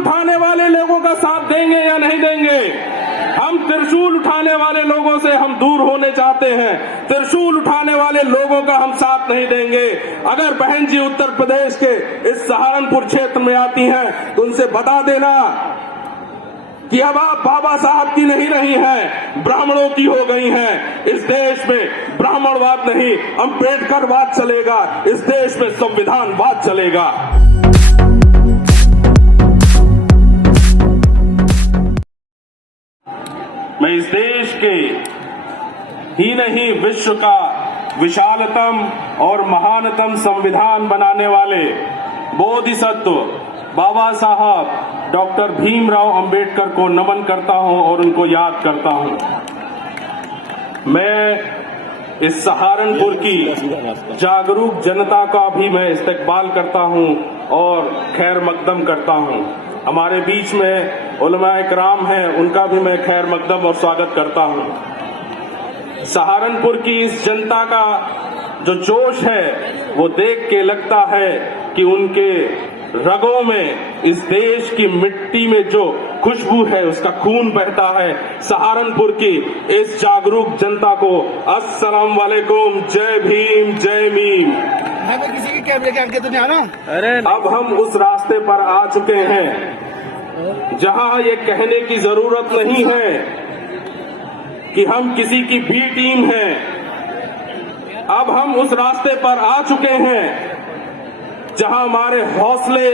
उठाने वाले लोगों का साथ देंगे या नहीं देंगे? हम त्रिशूल उठाने वाले लोगों से हम दूर होने चाहते हैं। त्रिशूल उठाने वाले लोगों का हम साथ नहीं देंगे। अगर बहन जी उत्तर प्रदेश के इस सहारनपुर क्षेत्र में आती हैं तो उनसे बता देना कि अब आप बाबा साहब की नहीं रही हैं, ब्राह्मणों की हो गई हैं। इस देश में ब्राह्मणवाद नहीं, अम्बेडकरवाद चलेगा। इस देश में संविधानवाद चलेगा। मैं इस देश के ही नहीं, विश्व का विशालतम और महानतम संविधान बनाने वाले बोधिसत्व बाबा साहब डॉक्टर भीमराव अंबेडकर को नमन करता हूं और उनको याद करता हूं। मैं इस सहारनपुर की जागरूक जनता का भी मैं इस्तकबाल करता हूं और खैर मकदम करता हूं। हमारे बीच में उलमाए किराम हैं, उनका भी मैं खैर मकदम और स्वागत करता हूं। सहारनपुर की इस जनता का जो जोश है वो देख के लगता है कि उनके रगों में, इस देश की मिट्टी में जो खुशबू है उसका खून बहता है। सहारनपुर की इस जागरूक जनता को अस्सलाम वालेकुम, जय भीम, जय मीम। किसी की कैमरे के आगे तो नहीं आना। अरे अब हम उस रास्ते पर आ चुके हैं जहां ये कहने की जरूरत नहीं है कि हम किसी की भी टीम हैं। अब हम उस रास्ते पर आ चुके हैं जहां हमारे हौसले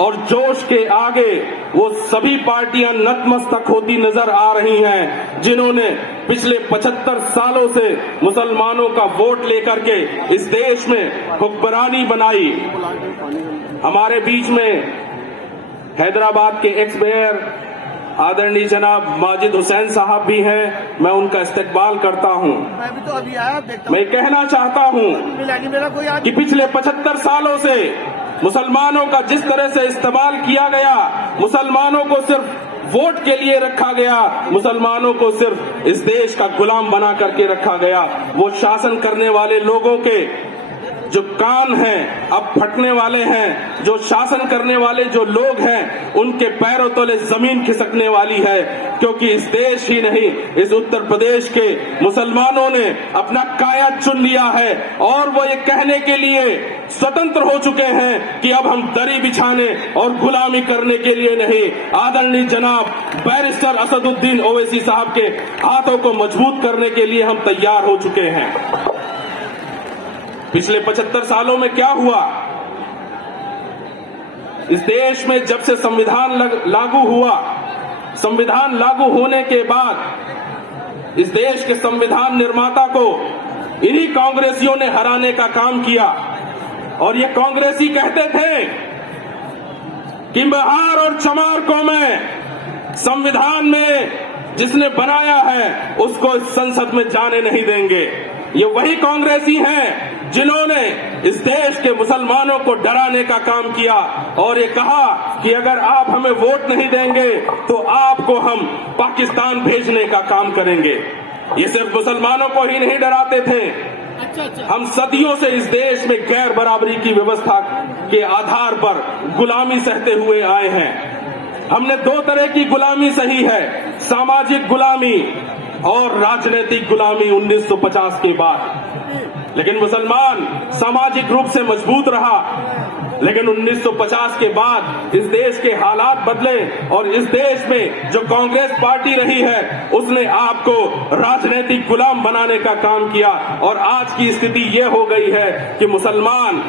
और जोश के आगे वो सभी पार्टियां नतमस्तक होती नजर आ रही हैं जिन्होंने पिछले 75 सालों से मुसलमानों का वोट लेकर के इस देश में हुक्मरानी बनाई। हमारे बीच में हैदराबाद के एक्स मेयर आदरणीय जनाब माजिद हुसैन साहब भी हैं, मैं उनका इस्तकबाल करता हूं। मैं भी तो अभी आया, मैं कहना चाहता हूं कि पिछले 75 सालों से मुसलमानों का जिस तरह से इस्तेमाल किया गया, मुसलमानों को सिर्फ वोट के लिए रखा गया, मुसलमानों को सिर्फ इस देश का गुलाम बना करके रखा गया, वो शासन करने वाले लोगों के जो कान हैं अब फटने वाले हैं। जो शासन करने वाले जो लोग हैं उनके पैरों तले जमीन खिसकने वाली है, क्योंकि इस देश ही नहीं, इस उत्तर प्रदेश के मुसलमानों ने अपना काया चुन लिया है और वो ये कहने के लिए स्वतंत्र हो चुके हैं कि अब हम दरी बिछाने और गुलामी करने के लिए नहीं, आदरणीय जनाब बैरिस्टर असदुद्दीन ओवैसी साहब के हाथों को मजबूत करने के लिए हम तैयार हो चुके हैं। पिछले 75 सालों में क्या हुआ? इस देश में जब से संविधान लागू हुआ, संविधान लागू होने के बाद इस देश के संविधान निर्माता को इन्हीं कांग्रेसियों ने हराने का काम किया। और ये कांग्रेसी कहते थे कि बहार और चमार को मैं संविधान में जिसने बनाया है उसको इस संसद में जाने नहीं देंगे। ये वही कांग्रेसी हैं जिन्होंने इस देश के मुसलमानों को डराने का काम किया और ये कहा कि अगर आप हमें वोट नहीं देंगे तो आपको हम पाकिस्तान भेजने का काम करेंगे। ये सिर्फ मुसलमानों को ही नहीं डराते थे, हम सदियों से इस देश में गैर बराबरी की व्यवस्था के आधार पर गुलामी सहते हुए आए हैं। हमने दो तरह की गुलामी सही है, सामाजिक गुलामी और राजनीतिक गुलामी 1950 के बाद। लेकिन मुसलमान सामाजिक रूप से मजबूत रहा, लेकिन 1950 के बाद इस देश के हालात बदले और इस देश में जो कांग्रेस पार्टी रही है उसने आपको राजनीतिक गुलाम बनाने का काम किया। और आज की स्थिति ये हो गई है कि मुसलमान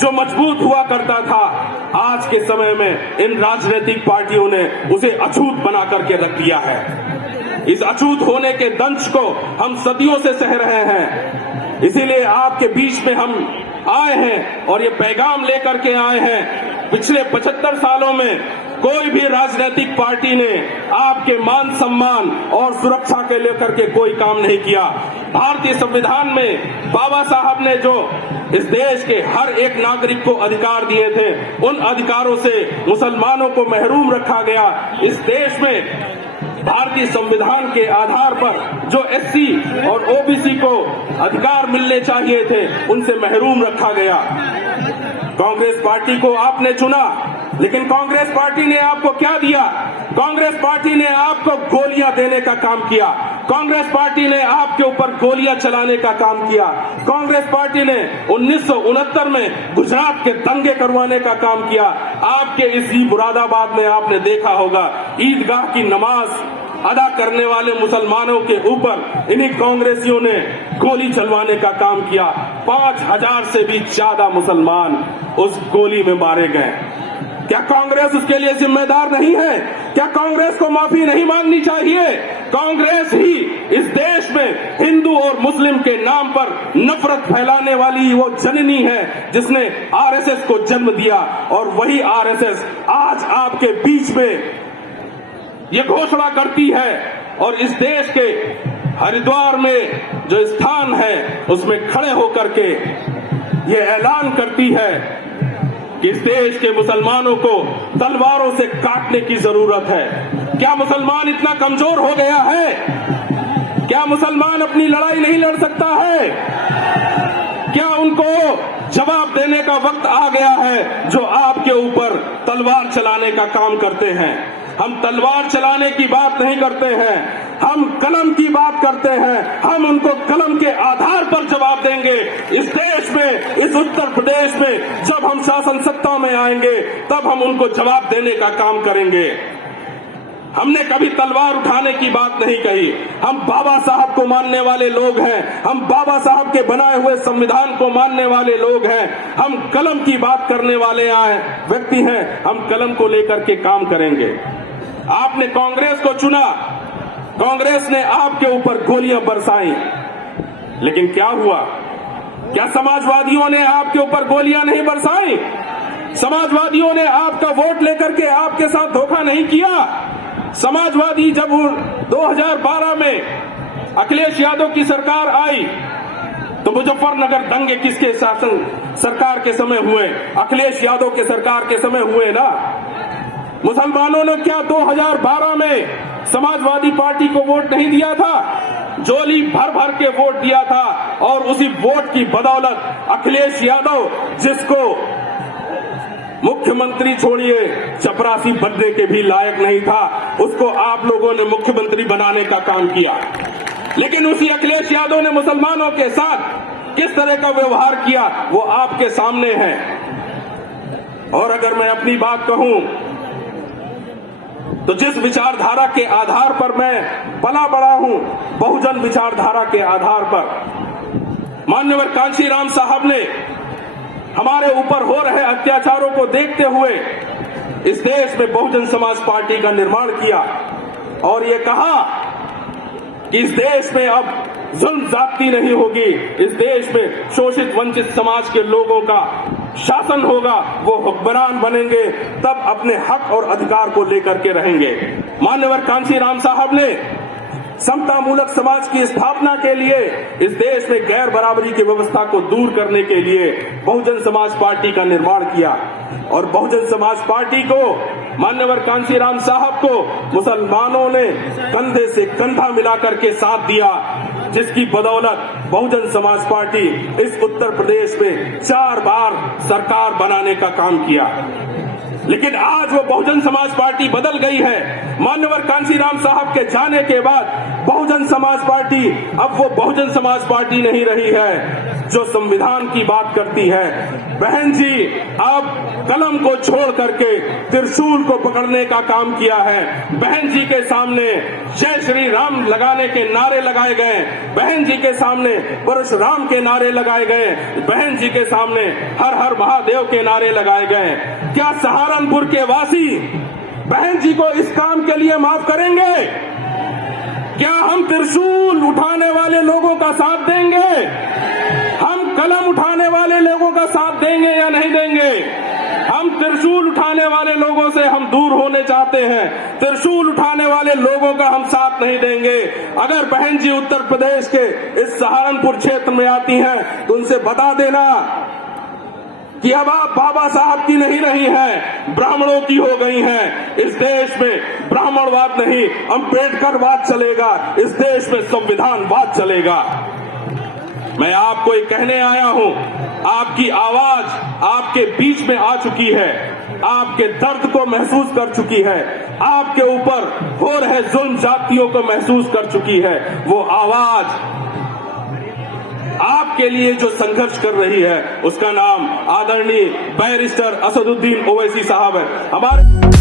जो मजबूत हुआ करता था, आज के समय में इन राजनीतिक पार्टियों ने उसे अछूत बना करके रख दिया है। इस अछूत होने के दंश को हम सदियों से सह रहे हैं, इसीलिए आपके बीच में हम आए हैं और ये पैगाम लेकर के आए हैं। पिछले 75 सालों में कोई भी राजनीतिक पार्टी ने आपके मान सम्मान और सुरक्षा के लेकर के कोई काम नहीं किया। भारतीय संविधान में बाबा साहब ने जो इस देश के हर एक नागरिक को अधिकार दिए थे, उन अधिकारों से मुसलमानों को महरूम रखा गया। इस देश में भारतीय संविधान के आधार पर जो एससी और ओबीसी को अधिकार मिलने चाहिए थे उनसे महरूम रखा गया। कांग्रेस पार्टी को आपने चुना, लेकिन कांग्रेस पार्टी ने आपको क्या दिया? कांग्रेस पार्टी ने आपको गोलियां देने का काम किया। कांग्रेस पार्टी ने आपके ऊपर गोलियां चलाने का काम किया। कांग्रेस पार्टी ने 1969 में गुजरात के दंगे करवाने का काम किया। आपके इसी मुरादाबाद में आपने देखा होगा, ईदगाह की नमाज अदा करने वाले मुसलमानों के ऊपर इन्हीं कांग्रेसियों ने गोली चलवाने का काम किया। 5000 से भी ज्यादा मुसलमान उस गोली में मारे गए। क्या कांग्रेस उसके लिए जिम्मेदार नहीं है? क्या कांग्रेस को माफी नहीं मांगनी चाहिए? कांग्रेस ही इस देश में हिंदू और मुस्लिम के नाम पर नफरत फैलाने वाली वो जननी है जिसने आरएसएस को जन्म दिया, और वही आरएसएस आज आपके बीच में ये घोषणा करती है और इस देश के हरिद्वार में जो स्थान है उसमें खड़े होकर के ये ऐलान करती है कि इस देश के मुसलमानों को तलवारों से काटने की जरूरत है। क्या मुसलमान इतना कमजोर हो गया है? क्या मुसलमान अपनी लड़ाई नहीं लड़ सकता है? क्या उनको जवाब देने का वक्त आ गया है जो आपके ऊपर तलवार चलाने का काम करते हैं? हम तलवार चलाने की बात नहीं करते हैं, हम कलम की बात करते हैं। हम उनको कलम के आधार पर जवाब देंगे। इस देश में, इस उत्तर प्रदेश में जब हम शासन सत्ता में आएंगे तब हम उनको जवाब देने का काम करेंगे। हमने कभी तलवार उठाने की बात नहीं कही। हम बाबा साहब को मानने वाले लोग हैं, हम बाबा साहब के बनाए हुए संविधान को मानने वाले लोग हैं। हम कलम की बात करने वाले व्यक्ति हैं। हम कलम को लेकर के काम करेंगे। आपने कांग्रेस को चुना, कांग्रेस ने आपके ऊपर गोलियां बरसाई, लेकिन क्या हुआ? क्या समाजवादियों ने आपके ऊपर गोलियां नहीं बरसाई? समाजवादियों ने आपका वोट लेकर के आपके साथ धोखा नहीं किया? समाजवादी जब 2012 में अखिलेश यादव की सरकार आई तो मुजफ्फरनगर दंगे किसके शासन सरकार के समय हुए? अखिलेश यादव के सरकार के समय हुए ना। मुसलमानों ने क्या 2012 में समाजवादी पार्टी को वोट नहीं दिया था? झोली भर भर के वोट दिया था, और उसी वोट की बदौलत अखिलेश यादव, जिसको मुख्यमंत्री छोड़िए चपरासी बनने के भी लायक नहीं था, उसको आप लोगों ने मुख्यमंत्री बनाने का काम किया। लेकिन उसी अखिलेश यादव ने मुसलमानों के साथ किस तरह का व्यवहार किया वो आपके सामने है। और अगर मैं अपनी बात कहूं तो जिस विचारधारा के आधार पर मैं पला बड़ा हूं, बहुजन विचारधारा के आधार पर, मान्यवर कांशीराम साहब ने हमारे ऊपर हो रहे अत्याचारों को देखते हुए इस देश में बहुजन समाज पार्टी का निर्माण किया और ये कहा कि इस देश में अब जुल्म ज्यादती नहीं होगी, इस देश में शोषित वंचित समाज के लोगों का शासन होगा, वो हुक्मरान बनेंगे, तब अपने हक और अधिकार को लेकर के रहेंगे। मान्यवर कांशीराम साहब ने समता मूलक समाज की स्थापना के लिए, इस देश में गैर बराबरी की व्यवस्था को दूर करने के लिए बहुजन समाज पार्टी का निर्माण किया, और बहुजन समाज पार्टी को, मान्यवर कांशीराम साहब को मुसलमानों ने कंधे से कंधा मिलाकर के साथ दिया, जिसकी बदौलत बहुजन समाज पार्टी इस उत्तर प्रदेश में 4 बार सरकार बनाने का काम किया। लेकिन आज वो बहुजन समाज पार्टी बदल गई है। मान्यवर कांशीराम साहब के जाने के बाद बहुजन समाज पार्टी अब वो बहुजन समाज पार्टी नहीं रही है जो संविधान की बात करती है। बहन जी अब कलम को छोड़ करके त्रिशूल को पकड़ने का काम किया है। बहन जी के सामने जय श्री राम लगाने के नारे लगाए गए, बहन जी के सामने परशुराम के नारे लगाए गए, बहन जी के सामने हर हर महादेव के नारे लगाए गए। क्या सहारनपुर के वासी बहन जी को इस काम के लिए माफ करेंगे? क्या हम त्रिशूल उठाने वाले लोगों का साथ देंगे? हम कलम उठाने वाले लोगों का साथ देंगे या नहीं देंगे? हम त्रिशूल उठाने वाले लोगों से हम दूर होने चाहते हैं, त्रिशूल उठाने वाले लोगों का हम साथ नहीं देंगे। अगर बहन जी उत्तर प्रदेश के इस सहारनपुर क्षेत्र में आती हैं तो उनसे बता देना कि अब आप बाबा साहब की नहीं रही हैं, ब्राह्मणों की हो गई हैं। इस देश में ब्राह्मणवाद नहीं, अम्बेडकरवाद चलेगा, इस देश में संविधानवाद चलेगा। मैं आपको ये कहने आया हूं, आपकी आवाज आपके बीच में आ चुकी है। आपके दर्द को महसूस कर चुकी है, आपके ऊपर हो रहे जुल्म जातियों को महसूस कर चुकी है। वो आवाज आपके लिए जो संघर्ष कर रही है, उसका नाम आदरणीय बैरिस्टर असदुद्दीन ओवैसी साहब है। हमारे